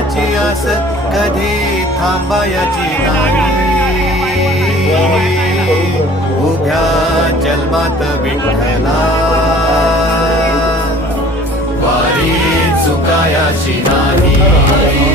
देवाची आस कधी थांबायची नाही. उभ्या जन्मात विठ्ठला वारी चुकायाची नाही.